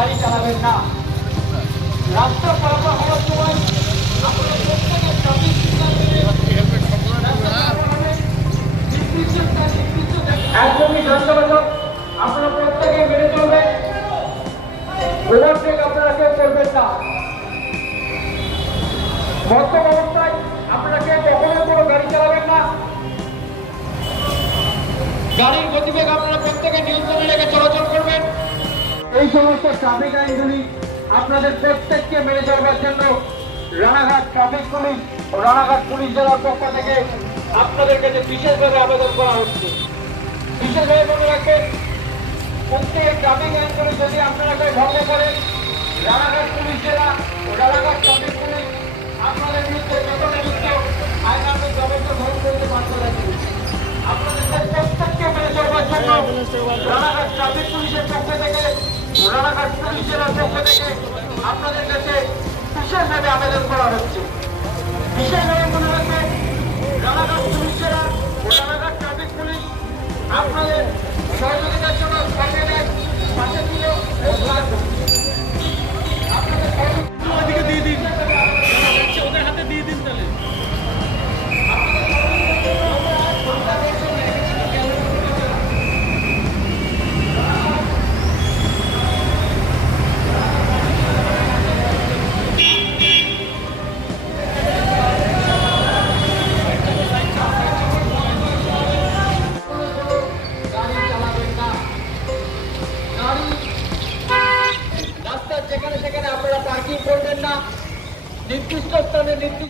গাড়ি চালাবেন না। রাস্তা পারাপার হওয়ার সময় আপনারা প্রত্যেকে ট্রাফিক সিগন্যাল একদমই যানচলাচল আপনারা প্রত্যেকে মেনে চলবেন। ওভারটেক আপনারা কেউ করবেন না। বর্তমান অবস্থায় আপনারা কেউ কখনো কোনো গাড়ি চালাবেন না। গাড়ির গতিবেগ আপনারা প্রত্যেকে নিয়ন্ত্রণে রেখে চলাচল করবেন। এই সমস্ত ট্রাফিক আইনগুলি আপনাদের প্রত্যেককে মেনে চলবার জন্য রানাঘাট ট্রাফিক পুলিশ ও রানাঘাট পুলিশ জেলার পক্ষ থেকে আপনাদের কাছে বিশেষভাবে আবেদন করা হচ্ছে। বিশেষভাবে মনে রাখবেন, প্রত্যেক ট্রাফিক আইনগুলি যদি আপনারা কেউ ভঙ্গ করেন, রানাঘাট পুলিশ জেলা ও রানাঘাট ট্রাফিক পুলিশ আপনাদের বিরুদ্ধে যথাযথ আইনানুগ ব্যবস্থা গ্রহণ করতে বাধ্য রাখবে। আপনাদের প্রত্যেককে মেনে চলবার জন্য রানাঘাট ট্রাফিক পুলিশের পক্ষ থেকে রানাঘাট পুলিশ জেলার পক্ষ থেকে আপনাদের কাছে বিশেষভাবে আবেদন করা হচ্ছে। বিশেষভাবে মনে রাখবেন, রানাঘাট পুলিশ জেলা ও রানাঘাট ট্রাফিক পুলিশ আপনাদের সহযোগিতার জন্য সরকারের পাশে ছিল ও লাগবে। আপনাদের ওদিকে দিয়ে দিন, ওদের হাতে দিয়ে দিন তাহলে। রাস্তার যেখানে সেখানে আপনারা পার্কিং করবেন না। নির্দিষ্ট স্থানে নির্দিষ্ট